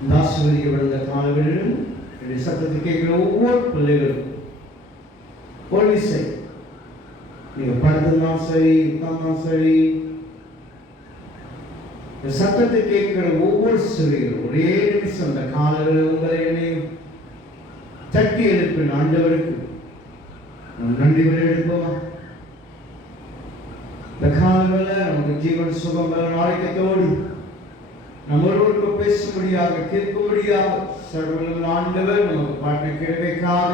இந்த ஆசீர்வதிக்கப்பட்ட காலவெளியில் என்னுடைய சத்தத்தை கேட்கிற ஒவ்வொரு பிள்ளைகளுக்கும் போலீஸை நீங்கள் படுத்திருந்தாலும் சரி, உட்கார்ந்தாலும் சரி, இந்த சத்தத்தை கேட்கிற ஒவ்வொரு சிறுகளும் ஒரே நிமிஷம் இந்த காலவெளியில் உங்களை என்னையும் தட்டி எழுப்பின ஆண்டவருக்கு நன்றி எடுப்போமா? இந்த காலவெளியில் நமக்கு ஜீவன் சுகம் ஆரோக்கியத்தோடு நம்மளோடு பேசும்படியாக கேட்கும்படியாக சர்வவல்லமையுள்ள ஆண்டவர் நமக்கு பாட்டை கிடைக்காக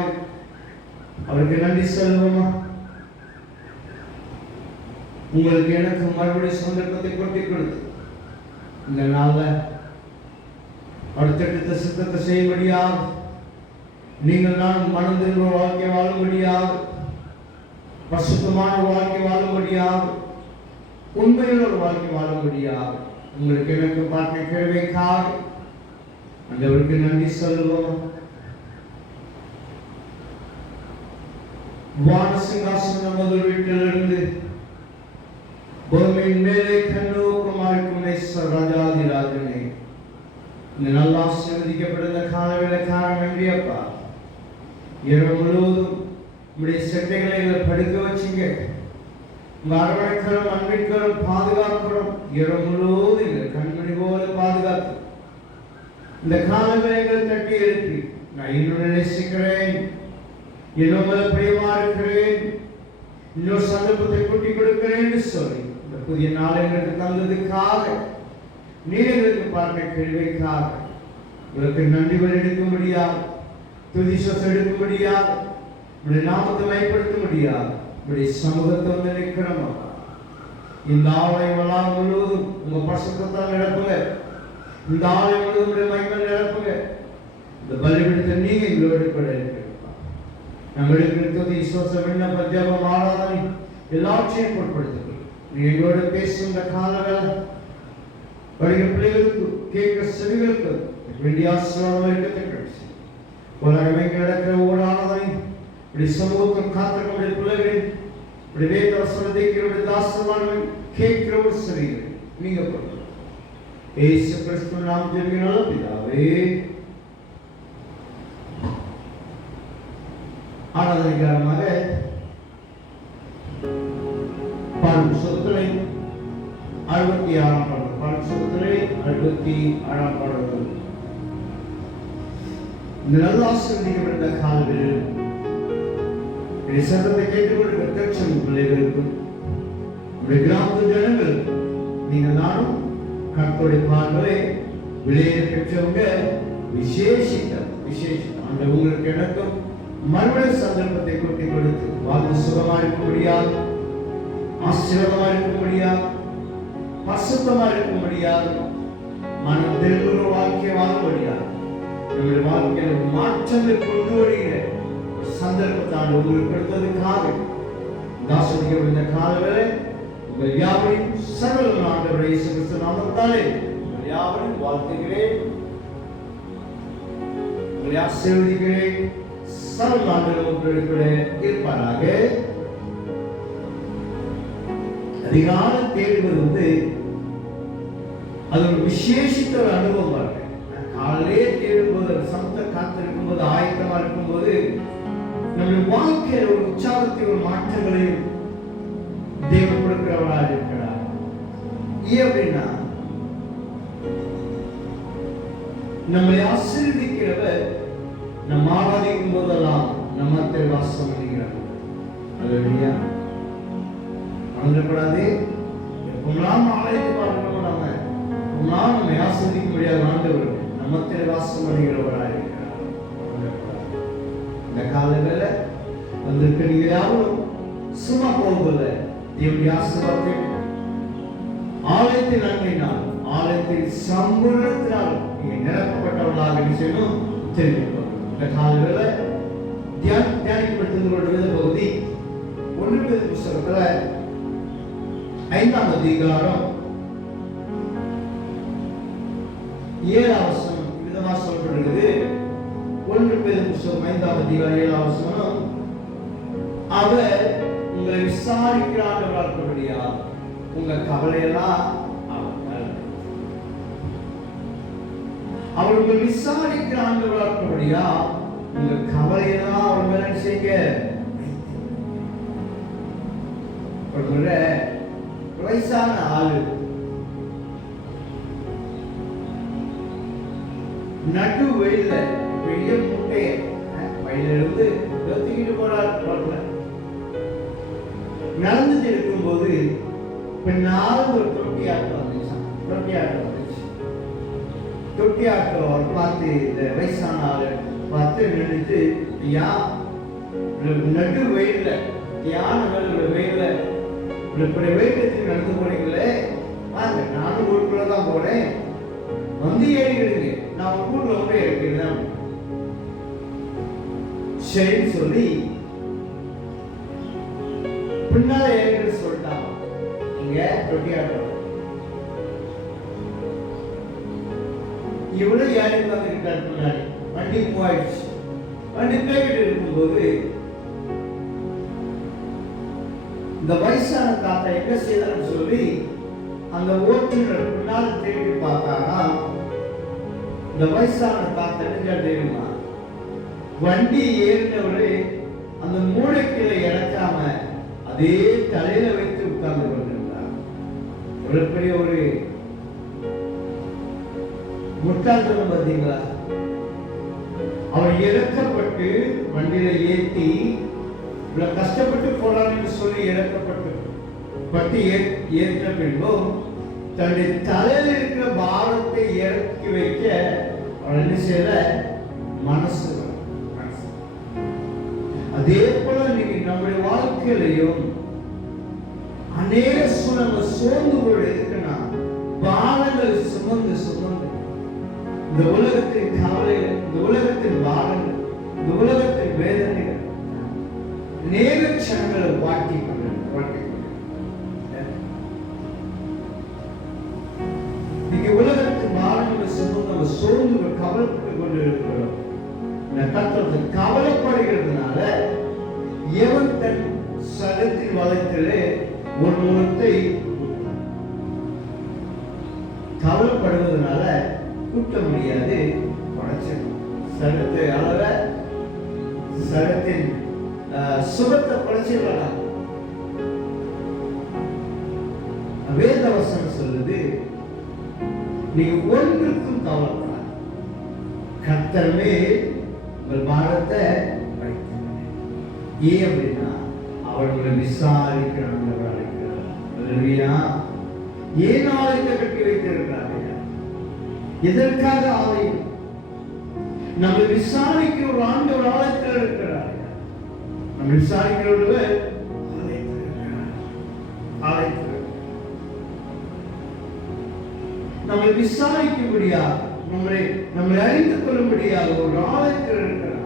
அவருக்கு நன்றி சொல்லுவோமா? உங்களுக்கு எனக்கு மறுபடியும் சந்தர்ப்பத்தை கொட்டி கொடுத்து இந்த நாளில் அடுத்தடுத்த சித்தத்தை செய்யும்படியாக நீங்கள் நான் மனம் திரும்ப வாழ்க்கை வாழும்படியாக பரிசுத்தமான வாழ்க்கை வாழும்படியாக உண்மையில் ஒரு வாழ்க்கை வாழும்படியாக உங்களுக்கு எனக்கு பாட்டை கேள்விக்காக ஆண்டவருக்கு நன்றி சொல்லுவோம். வானசிங்காசனம் நமது வீட்டிலிருந்து பூமியின் மேலே கண்ணோக்கமாயிருக்கும் ராஜாதிராஜனே, இந்த நல்ல ஆசீர்வதிக்கப்பட்ட காலவேளைக்காக நன்றி அப்பா. இரவு முழுவதும் உங்களுடைய செட்டைகளை எங்களை படுக்க வச்சுங்க. உங்க அரவணைக்கிறோம், அன்பிற்கிறோம், பாதுகாக்கிறோம். இரவு முழுவதும் எங்களை கண்மணி போல பாதுகாத்து இந்த காலவேளைகளை தட்டி எழுப்பி நான் இன்னும் நேசிக்கிறேன், இன்னும் பிரியமா இருக்கிறேன், இன்னொரு சந்தர்ப்பத்தை கூட்டி கொடுக்கிறேன் சொல்லி இந்த புதிய நாள் எங்களுக்கு தந்ததுக்காக நீர் எங்களுக்கு பார்க்க கேள்விக்காக உங்களுக்கு நன்றி எடுக்கும்படியாக துதி சொத்து எடுக்கும்படியாக உடைய நாமத்தை மைப்படுத்த முடியாது. உடைய சமூகத்தை வந்து நிற்கிறோம். இந்த ஆலயம் எல்லாம் முழுவதும் உங்க பரிசுத்தத்தால் நிரப்புங்க. இந்த ஆலயம் முழுவதும் மைமல் நிரப்புங்க. இந்த பலிபீடத்தை நீங்க எங்களோடு கூட இருக்கிறோம். நம்மளுக்கு துதி சொத்து விண்ணப்ப ஜெபம் ஆராதனை எல்லாவற்றையும் பொருட்படுத்துங்கள். நீ எங்களோட பேசுகின்ற காலவேளை வருகிற பிள்ளைகளுக்கு கேட்கிற செவிகளுக்கு வேண்டிய ஆசீர்வாதம் இருக்கத்தக்க உலகமே நடக்கிற ஒவ்வொரு ஆராதனை இப்படி சமூகத்தில் காத்திருக்கிற பிள்ளைகள் இப்படி வேத வசனத்தை தாசமான கேட்கிற ஒரு செவிகள் நீங்க பொருள் இயேசு கிறிஸ்து நாமத்தில் ஜெபிக்கிறோம் பிதாவே. ஆராதனைக்காரமாக பாடும் சொற்களை 66ஆம் பாடல், பாடும் சொற்களை 66ஆம் பாடல். இந்த நல்ல ஆசீர்வதிக்கப்பட்ட காலங்களில் சத்தத்தை கேட்டுக்கொள்கிற தட்சம் பிள்ளைகளுக்கும் கிராமத்து ஜனங்கள் நீங்கள் நானும் கர்த்தருடைய பார்வையை விலையை பெற்றவங்க விசேஷித்த அந்த உங்களுக்கு எனக்கும் மறுபடியும் சந்தர்ப்பத்தை கொட்டி கொடுத்து வாழ்ந்து சுகமா இருக்க முடியாது, ஆசீர்வாதமா இருக்க முடியாது, பரிசுத்தமா இருக்க முடியாது, மனம் தெளிவுற வாழ்க்கையை வாழ முடியாது. நம்முடைய வாழ்க்கையில மாற்றங்களை கொண்டு வருகிற சந்தர்ப்பத்தால் உங்களுக்கு கொடுத்ததுக்காக தாசதிகள் இந்த காலவேளை உங்கள் யாவரையும் சகல ஆண்டவரை இயேசு கிறிஸ்து நாமத்தாலே உங்கள் யாவரையும் வாழ்த்துகிறேன், உங்களை ஆசீர்வதிக்கிறேன். சகல ஆண்டவர் உங்களுடைய இருப்பாராக. அதிகாலை தேடுவது வந்து அது ஒரு விசேஷித்த ஒரு அனுபவம். காலையே தேடும்போது சமத்தை காத்திருக்கும் போது ஆயத்தமா இருக்கும் போது நம்முடைய வாழ்க்கையில் ஒரு உற்சாகத்தை ஒரு மாற்றங்களையும் தேவன் கொடுக்கிறவராக இருக்கிறார். அப்படின்னா நம்மளை ஆசீர்வதிக்கிறவர் நம்ம ஆராதிக்கும் போதெல்லாம் நம்ம வாசம் பண்ணுகிறார். அல்லேலூயா. மறந்துடக்கூடாது. எப்பெல்லாம் ஆலயத்துக்கு வரணும், நம்ம ஆசீர்வதிக்க முடியாத ஆண்டவர் நம்ம வாசம் பண்ணுகிறவராக இருக்கிறார். இந்த காலவேளை வந்திருக்க நீங்க யாரும் சும்மா போகல. தேவனுடைய ஆசீர்வாதத்தை ஆலயத்தின் நன்மையினால் ஆலயத்தின் சம்பூர்ணத்தினால் நீங்க நிரப்பப்பட்டவர்களாக செய்யணும் தெரிவிக்கும். இந்த காலவேளை தியானிக்கப்படுத்துகிற வேத பகுதி 1 பேதுரு புத்தகத்துல 5ஆம் அதிகாரம் 7ஆம் வசனம் விதமா சொல்லப்படுகிறது. 1 பேதுரு புத்தகம் 5ஆம் அதிகாரம் 7ஆம் வசனம், அவர் உங்களை விசாரிக்கிறார்களா, உங்க கவலையெல்லாம் அவர் உங்களை விசாரிக்கிற ஆண்டவராக இருக்கிறபடியா உங்க கவலையெல்லாம் அவர் மேல செய்ய. ஒரு வயசான ஆளு நடு வெயில பெரிய முட்டைய வயல இருந்து தூக்கிட்டு போறாரு. நடந்துட்டு இருக்கும்போது பின்னால் ஒரு தொட்டியாட்டம் வந்துச்சு. தொட்டியாட்டம் அவர் பார்த்து இந்த வயசான ஆளு பார்த்து நின்றுட்டு, யா நடு வெயில்ல யான வெயில்ல இப்படி வெயிட்டத்துக்கு நடந்து போறீங்களே, வாங்க நானும் ஊருக்குள்ளதான் போறேன், வந்து ஏறிடுங்க, நான் ஊர்ல கூட இருக்கிறேன் சரின்னு சொல்லி பின்னால ஏறிட்டு சொல்லிட்டாங்க. இங்க தொட்டியாட்டம் இவ்வளவு யாரு வந்துருக்காரு முன்னாடி. வண்டி மூவாயிடுச்சு. வண்டி போய்கிட்டு இருக்கும்போது இந்த வயசான தாத்தா என்ன செய்யறான்னு சொல்லி அந்த ஓட்டுநர் பின்னால் திரும்பி பார்த்தாரா. இந்த வயசான தாத்தா என்ன தெரியுமா, வண்டி ஏறினவரு அந்த மூளைக்கீழ இறக்காம அதே தலையில வைத்து உட்கார்ந்து கொண்டிருந்தார். ஒரு பெரிய ஒரு முட்டாள்தனம் பார்த்தீங்களா. அவர் இறக்கப்பட்டு வண்டியில ஏற்றி இவ்வளவு கஷ்டப்பட்டு போறான்னு சொல்லி இறக்கப்பட்டு ஏற்ற பின்பும் தன்னுடைய தலையில இருக்கிற பாரத்தை இறக்கி வைக்க அவர் என்ன செய்யல, மனசு. அதே போல நீங்க நம்முடைய வாழ்க்கையிலையும் அநேக சூழல் சோர்ந்து போய் இருக்குன்னா பாரங்கள் சுமந்து இந்த உலகத்தின் கவலைகள், இந்த உலகத்தின் பாரங்கள், இந்த உலகத்தின் வேதனைகள் நேர க்ஷணங்களை வாட்டி நீங்க உலகத்தின் பாரங்களை சுமந்து நம்ம சோர்ந்து கவலைப்பட்டு கொண்டு இருக்கிறோம். கவலைப்படுகிறதுனால எவன் தன் சடத்தின் வளத்திலே ஒரு முகத்தை கவலைப்படுவதனால கூட்ட முடியாது. சடத்தை அளவ சடத்தின் சுகத்தை குறைச்சிடலாம். வேதவசனம் சொல்லுது, நீங்க ஒன்றுக்கும் கவலைப்படாது, கர்த்தர் மேல் உங்கள் பாரத்தை வைக்கிறார். ஏன் அப்படின்னா அவர்களை விசாரிக்கிறவங்க அழைக்கிறார். ஏன் ஆலயத்தை கட்டி வைத்திருக்கிறார்கள்? எதற்காக ஆலயம்? நம்ம விசாரிக்கிற ஒரு ஆண்டவர் ஆலயத்தில் இருக்கிறார். நம்ம விசாரிக்கிற ஒருவர் ஆலயத்தில் நம்மை விசாரிக்கும்படியாக, நம்மை அறிந்து கொள்ளும்படியாக ஒரு ஆலயத்தில் இருக்கிறார்.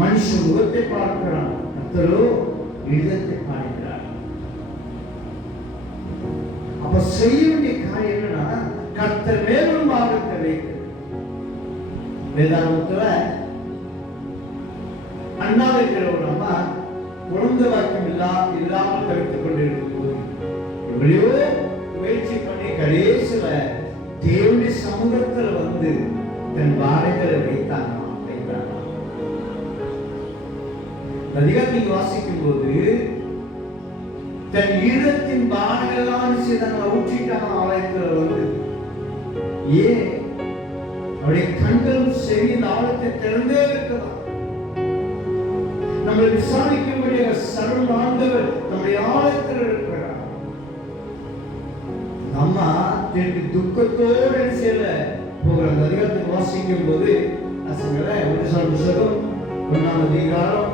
மனுஷன் முகத்தை பார்க்கிறான், கர்த்தரோ இதயத்தை பார்க்கிறார். அப்ப செய்ய வேண்டிய காரியம் என்னன்னா, கர்த்தர் மேலும் பாரத்தை வைக்க. வேதாகமத்துல அண்ணாவை இருக்கிற ஒரு அம்மா குழந்தை வாக்கியம் இல்லாமல் தவித்துக் கொண்டிருக்கும் போது எவ்வளையோ முயற்சி பண்ணி கடைசியில தேவனுடைய சமூகத்தில் வந்து தன் பாரங்களை வைத்தாங்க. அதிகம் நீங்க வாசிக்கும் போது தன் ஈரத்தின் பாரங்கள்லாம் ஊற்றிட்டாங்க ஆலயத்தில் வந்து. ஏன்? அவருடைய கண்களும் சரி ஆழத்தை திறந்தே இருக்கலாம். நம்மளை விசாரிக்கும்படிய சர்வ ஆண்டவர் நம்முடைய ஆலயத்தில் இருக்கிறார். அம்மா திருப்பி துக்கத்தோடு செய்யல போகிற அந்த அதிகாரத்துக்கு வாசிக்கும் போது புத்தகம் 1ஆம் அதிகாரம்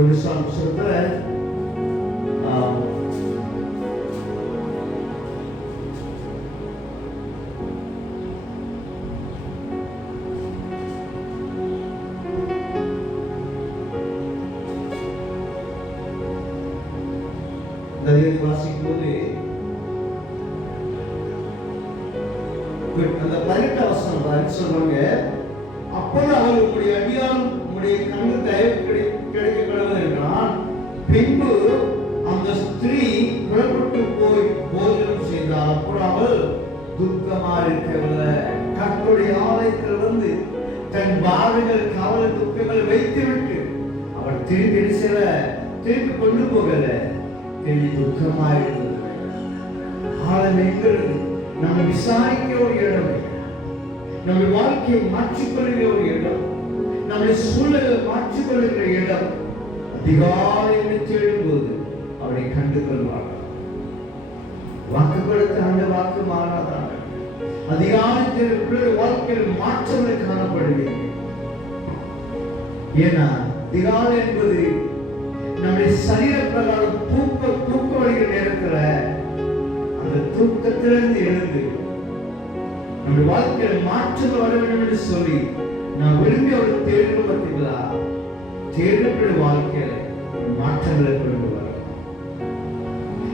1ஆம் புத்தகத்துல வாசிக்கும் போது அந்த 18 வசனம் சொல்றாங்க, அப்போது அவர் உங்களுடைய அடியால் உங்களுடைய கண்ணு தயவு கிடைக்க கடவுள் என்றான். பின்பு அந்த ஸ்திரீ புறப்பட்டு போய் போஜனம் செய்தார். அப்போது அவள் துக்கமா இருக்கவில்லை. கர்த்தருடைய ஆலயத்தில் வந்து தன் பாரங்கள் கவலை துக்கங்களை வைத்துவிட்டு அவர் திருப்பி கொண்டு போகல. துக்கமா இருந்தது. ஆழம் என்கிறது நம்ம விசாரிக்க ஒரு இடம், நம்ம வாழ்க்கையை மாற்றிக்கொள்கிற ஒரு இடம், நம்முடைய சூழலை மாற்றிக்கொள்கிற இடம். அதிகாலையில் தேடும்போது அவரை கண்டு கொள்வார்கள். வாக்கு கொடுத்த அந்த வாக்கு மாறாதான். அதிகாலத்தில் வாழ்க்கையில் மாற்றங்கள் காணப்படுவீங்க. ஏன்னா அதிகாலை என்பது நம்முடைய சரீர பிரகாரம் தூக்க வருகிற நேரத்துல அந்த தூக்கத்திலிருந்து எழுந்து நம்முடைய வாழ்க்கையில் மாற்றங்கள் வர வேண்டும் என்று சொல்லி நான் விரும்பி அவரை தேர்வு பார்த்தீங்களா, தேர்வுடைய வாழ்க்கையில மாற்றங்களை கொண்டு வர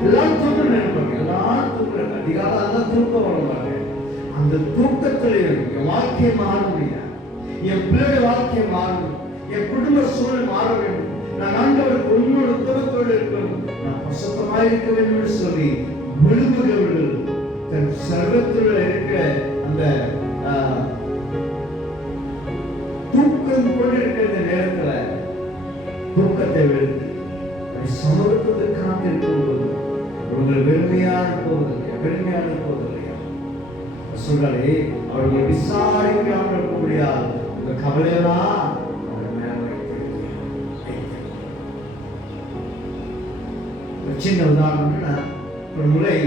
எல்லாரும் தூக்கம் நினைப்பாங்க. எல்லாரும் தூக்குறாங்க. அதிகாலம் எல்லாம் தூக்கம் வருவாங்க. அந்த தூக்கத்தில் என் வாழ்க்கையை மாற முடியாது, என் பிள்ளைய வாழ்க்கையை மாறணும், என் குடும்ப சூழல் மாற வேண்டும், நான் ஆண்டவருக்கு உன்னோட உத்தரத்தோடு இருக்கணும், நான் பசுத்தமாக இருக்க வேண்டும் என்று சொல்லி விரும்புகிறவர்கள் தன் சர்வத்தில் இருக்கிற அந்த தூக்கம் கொண்டிருக்கிற நேரத்துல தூக்கத்தை விழுந்து சமூகத்துக்கு காத்திருக்கும் போது உங்கள் வெறுமையான போவதில்லையா சொல்றாரு. அவர்கள் விசாரிக்காமல் இருக்க முடியாது. உங்க கவலையெல்லாம் ஒரு சின்ன உதாரணம். ஒரு முறை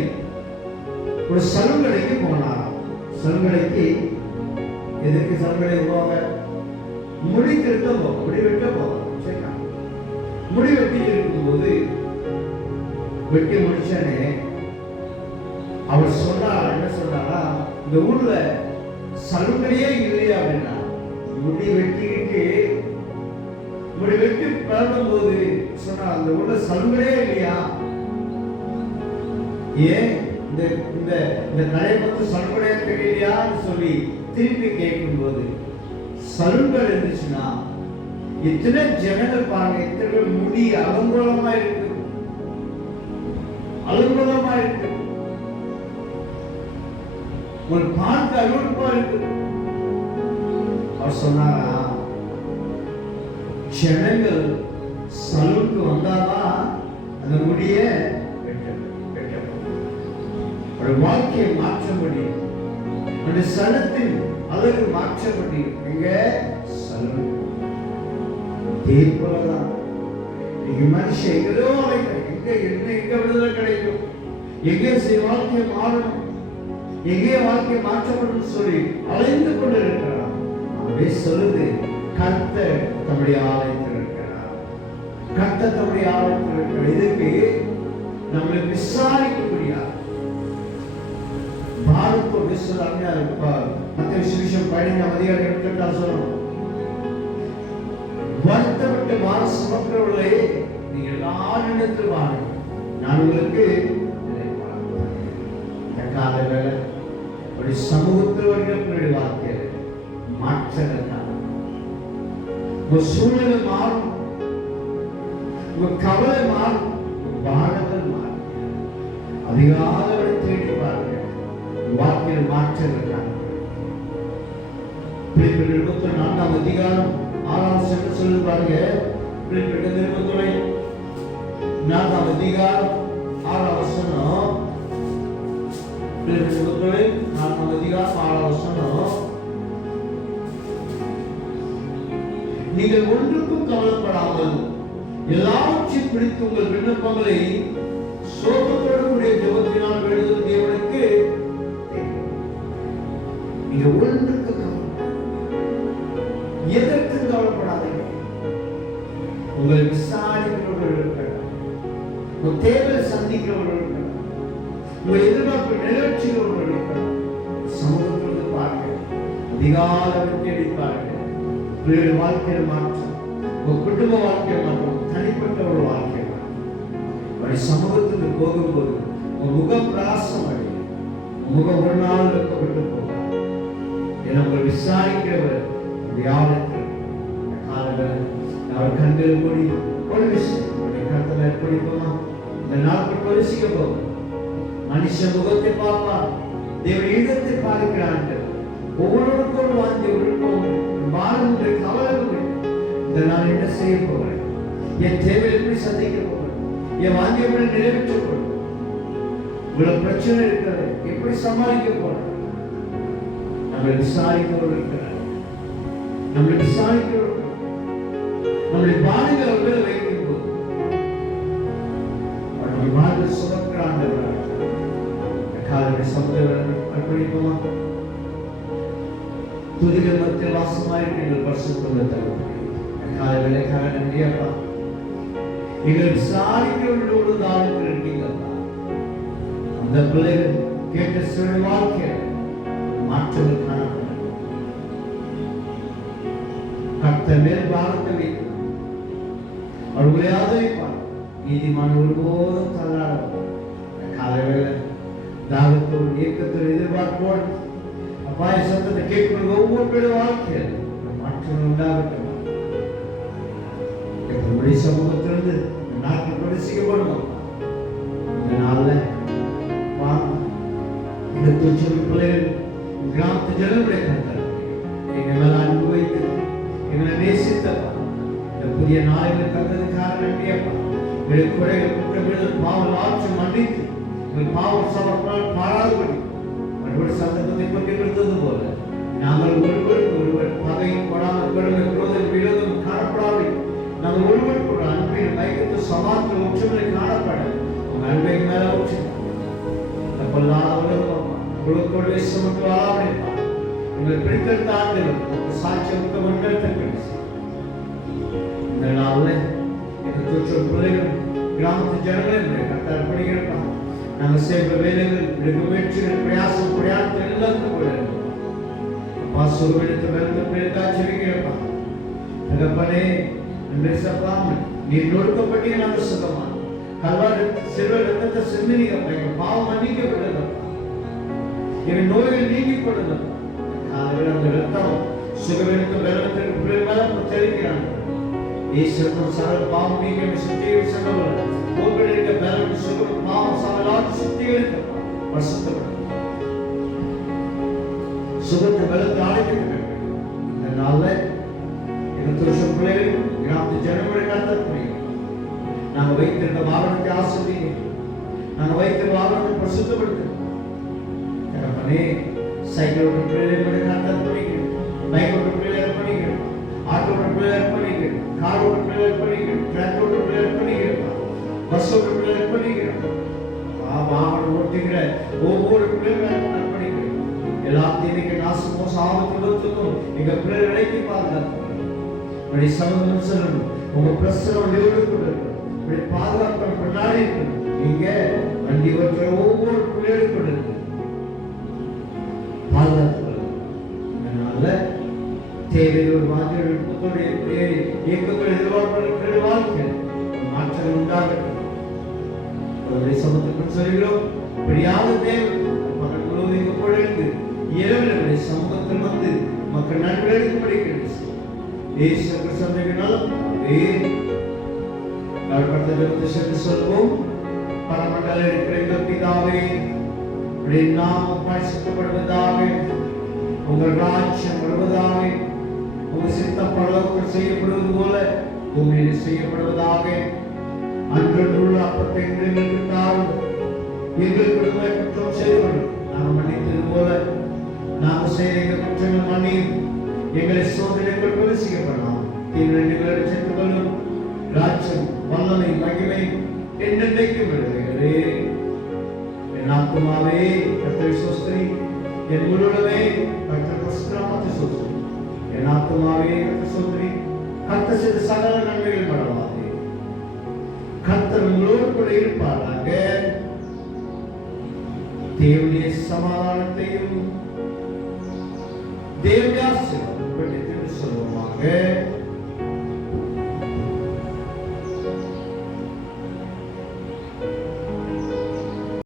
ஒரு சலுகடைக்கு போனார். சலுகடைக்கு எதுக்கு சலுகடைக்கு போவாங்க? முடி திருத்த போவாங்க, முடி வெட்ட போவாங்க. சரிங்களா? முடி வெட்டி இருக்கும்போது வெட்டி முடிச்சானே அவர் சொன்னார், என்ன சொன்னாரா, இந்த ஊர்ல சலுகடையே இல்லையா அப்படின்னா, முடி வெட்டிக்கிட்டு முடி வெட்டி பழகும் போது சொன்னா அந்த ஊர்ல சலுகடையே இல்லையா, ஏன் இந்த கடை மட்டும் சலுகடையா தெரியலையான்னு சொல்லி திருப்பி கேட்கும் போது, சலுகை இருந்துச்சுன்னா எத்தனை ஜனங்கள் பாருங்க, எத்தனை முடி அலங்கோலமா இருக்கு, அலங்கோலமா இருக்கு, ஒரு பார்க்க அலுவலப்பா இருக்கு. அவர் சொன்னாரா, ஜனங்கள் சலூனுக்கு வந்தாதான் அந்த முடிய ஒரு வாழ்க்கையை மாற்ற முடியும், அந்த சலத்தின் அழகு மாற்ற முடியும். எங்க சலூன் போலதான் நீங்க மனுஷன் எங்கேயோ எங்க விடுதலை கிடைக்கும், எங்கே வாழ்க்கையை மாறணும், எங்கே வாழ்க்கையை மாற்றப்படும் சொல்லி அலைந்து கொண்டிருக்கிறார். அப்படியே சொல்லுது, கர்த்தர் தம்முடைய ஆலயத்தில் இருக்கிறார், கர்த்தர் தம்முடைய ஆலயத்தில் இருக்கிறார். இதுக்கு நம்மளை விசாரிக்க முடியாது. பாரதத்தை விசுவாமியா இருப்பார். மத்திய சுவிசேஷம் படிங்க, அதிகாரம் எடுத்துட்டா சொல்லணும், வருத்தப்பட்டு வார சுமக்கிறவர்களே நீங்க எல்லாரும் இடத்தில் வாங்க, நான் உங்களுக்கு கால வேலை ஒரு சமூகத்தில் வருகிற வாழ்க்கையில மாற்றங்கள் தான். உங்க சூழ்நிலை மாறும், உங்க கவலை மாறும், பாடங்கள் மாறும். அதிகாலை தேடி பாருங்க, வாழ்க்கையில் மாற்றங்கள் தான். பிலிப்பியர் 24ஆம் அதிகாரம் 6ஆம் வசனம் சொல்லி பாருங்க. பிலிப்பியர் 24ஆம் அதிகாரம் 6ஆம் வசனம், பிலிப்பியர் 24ஆம் அதிகாரம் 6ஆம் வசனம், நீங்கள் ஒன்றுக்கும் கவலைப்படாமல் எல்லாவற்றையும் பிடித்து உங்கள் விண்ணப்பங்களை சோகத்தோடு கூடிய ஜெபத்தினால் வேண்டுதல் தேவனுக்கு, நீங்க ஒன்றுக்கு எதற்கு கவலைப்படாதீங்க. உங்களை விசாரிக்கிறவர்கள் இருக்கிறார், உங்க தேவையை சந்திக்கிறவர்கள் இருக்கிறார், உங்க எதிர்பார்ப்பு நிறைவேற்றுகிறவர்கள் இருக்கிறார். சமூகத்திலிருந்து பாருங்க, அதிகாலை தேடி பாருங்க. உங்களுடைய வாழ்க்கையை மாற்றம், உங்க குடும்ப வாழ்க்கையை மாற்றம், தனிப்பட்ட ஒரு வாழ்க்கை மாற்றம். சமூகத்துக்கு போகும்போது உங்க முகம் பிராசம் அடையும், முகம் ஒரு நாள் விட்டு போகாது. என உங்களை விசாரிக்கிறவர் அவர் கண்கள் மூடி ஒரு விஷயம் கருத்துல எப்படி போகலாம், இந்த நாட்கள் பரிசிக்க போகும். மனுஷ முகத்தை பார்ப்பார், தேவன் இடத்தை பார்க்கிறார்கள். ஒவ்வொருவருக்கும் ஒரு வாஞ்சி, விருப்பம், பாரம், கவலை. இந்த நான் என்ன செய்ய போகிறேன்? என் தேவை எப்படி சந்திக்க போகிறேன்? என் வாஞ்சி எப்படி நிறைவேற்ற போகிறேன்? இவ்வளவு பிரச்சனை இருக்கிறது, எப்படி சமாளிக்க போறேன்? நம்மளை விசாரிக்கிறவர் இருக்கிறார். நம்மளை விசாரிக்கிறவர், நம்மளை பாடுகிற உடலை வைக்கும் போது நம்முடைய வாழ்வில் சுமக்கிறாண்டவர். காலத்தை சமுதாயம் அர்ப்பணிப்போமா? துதிகள் மத்தியில் வாசமாயிருக்க எங்கள் பரிசுத்தத்தை தருவோம். கால வேலைக்காக நன்றி அப்பா. எங்கள் விசாரிக்கிறவர்களோடு தாழ்ந்து இருக்கீங்கப்பா. அந்த பிள்ளைகள் கேட்ட சிறு வாழ்க்கையில் மாற்றங்கள் காணப்படும். கர்த்தர் மேல் பாரத்தை வைத்து அவர்களை ஆதரிப்பார். நீதிமான் ஒருபோதும் தள்ளாட காலவேளை தாகத்தோடு இயக்கத்தோடு எதிர்பார்ப்போடு அப்பாய சத்தத்தை கேட்கும் ஒவ்வொரு வாழ்க்கையில் மாற்றங்கள் உண்டாகட்டும். நம்முடைய சமூகத்திலிருந்து நாட்கள் பிரவேசிக்கப்படும். இந்த நாள்ல இந்த துச்சம் பிள்ளைகள் கிராமத்து ஜனங்களை கண்டார். எங்களை அன்பு வைத்து எங்களை நேசித்தப்பா. இந்த புதிய நாளைகள் தந்ததுக்காக நன்றியப்பா. எங்கள் குறைகள் குற்றங்கள் பாவம் ஆற்று மன்னித்து எங்கள் பாவம் சமர்ப்பணம் பாராதுபடி மறுபடி சந்தர்ப்பத்தை கொண்டிருந்தது போல நாங்கள் ஒருவருக்கு ஒருவர் பகை கொடாமல் கொடுமை குரோதம் விரோதம் காணப்படாமல் நாங்கள் ஒருவருக்கு ஒரு அன்பின் மயக்கத்து சமாத்திர ஒற்றுமை காணப்பட உங்கள் அன்பை மேல ஊற்றினார். உலகோடு விசுமத்து வாழாமல் உங்கள் பிடித்தெடுத்த ஆண்டுகள் சாட்சியம் மண்டலத்தை இந்த நாளில் எங்கள் தோற்ற பிள்ளைகள் கிராமத்து ஜனங்களை அர்ப்பணிக்கிறப்பா. நாங்கள் செய்கிற வேலைகள் முயற்சிகள் பிரயாசம் பிரயாணத்தை எல்லாத்துக்கும் கூட அப்பா சுருவெடுத்து வெறுத்து பிள்ளைக்காட்சி வைக்கிறப்பா. தகப்பனே நன்றி சப்பாமல் நீர் நொடுக்கப்பட்டே நாங்கள் சுகமான கல்வாரி சிறுவ ரத்தத்தை சிந்தினிக்கப்பா. எங்கள் பாவம் மன்னிக்கப்பட்டதப்பா. எங்கள் நோய்கள் நீங்கிக் கொள்ளுதப்பா. அந்த ரத்தம் சுகவெடுத்து வெள்ளத்திற்கு பிள்ளைகளாக தெரிவிக்கிறாங்க. ஈஸ்வரன் சகல பாவம் நீங்க சுத்திகரிச்சவர்கள் கோபிலிருக்க பலன் சுகம் பாவம் சகலாக சுத்திகரிக்கப்பா. பிரசுத்தப்படும் சுகத்தை வெள்ளத்தை அழைக்கப்பட்டு இந்த நாளில் எங்கள் துருஷம் பிள்ளைகள் கிராமத்து ஜனங்களை நடத்தக்கூடிய நாங்கள் வைத்திருந்த வாகனத்தை ஆசிரியர் நாங்கள் வைத்திருந்த வாகனத்தை பிரசுத்தப்படுத்த சைக்கிள் ஓட்ட பிள்ளைகளை அர்ப்பணிக்கிறேன். பைக் ஓட்ட பிள்ளைகளை அர்ப்பணிக்கிறேன். ஆட்டோ ஓட்ட பிள்ளைகளை அர்ப்பணிக்கிறேன். கார் ஓட்ட பிள்ளைகளை அர்ப்பணிக்கிறேன். டிராக்டர் ஓட்ட பிள்ளைகளை அர்ப்பணிக்கிறேன். பஸ் ஓட்ட பிள்ளைகளை அர்ப்பணிக்கிறேன். வாகனம் ஓட்டுகிற ஒவ்வொரு பிள்ளைகளும் அர்ப்பணிக்கிறேன். எல்லாத்தையும் இன்னைக்கு நாசமோ சாபத்துக்கும் எங்க பிள்ளைகள் இடைக்கு பாதுகாப்பு சமூகம் சொல்லணும். உங்க பிரசனம் இப்படி பாதுகாப்பு பின்னாடி இருக்கணும். நீங்க வண்டி ஓட்டுற ஒவ்வொரு பிள்ளைகளுக்கும் இருக்கு தேவையில் ஒரு வாழ்க்கையோட இயக்கத்தோடு எதிர்பார்ப்பு வாழ்க்கை மாற்றங்கள் உண்டாகட்டும். சமூகத்துக்கு சொல்கிறோம். இப்படியாக தேவை மக்கள் முழுவதும் குழைந்து இரவில் சமூகத்தில் வந்து மக்கள் நன்மை எடுக்கும்படிக்கிறது. சொல்வோம். பரமண்டல இருக்கிற பிதாவே, நாமம் பரிசுத்தப்படுவதாக, உங்கள் ராஜ்யம் வருவதாக, உங்கள் சித்தம் பரலோகத்தில் செய்யப்படுவது போல பூமியில் செய்யப்படுவதாக. அன்றுள்ள அப்பத்தை எங்களுக்கு தாரும். எங்கள் குடும்ப குற்றம் செய்தவர்கள் நாங்கள் மன்னித்தது போல நாங்கள் செய்த எங்கள் குற்றங்கள் மன்னியும். எங்களை சோதனைகள் பிரவேசிக்கப்படலாம். தீவிர சென்று கொள்ளும். ராஜ்யம் வல்லமை மகிமை என்னென்றைக்கும் விடுகிறே. என் ஆத்துமாவே கர்த்தரை ஸ்தோத்திரி. என் முழுவதுமே கர்த்தர் பிரஸ்தாபத்தை ஸ்தோத்திரி. என் ஆத்துமாவே கர்த்தரை ஸ்தோத்திரி. கர்த்தர் செய்த சகல நன்மைகள் மறவாதே. கர்த்தர் உங்களோடு கூட இருப்பாராக. தேவனுடைய சமாதானத்தையும் தேவனுடைய ஆசீர்வாதத்தையும் சொல்லுவோமாக.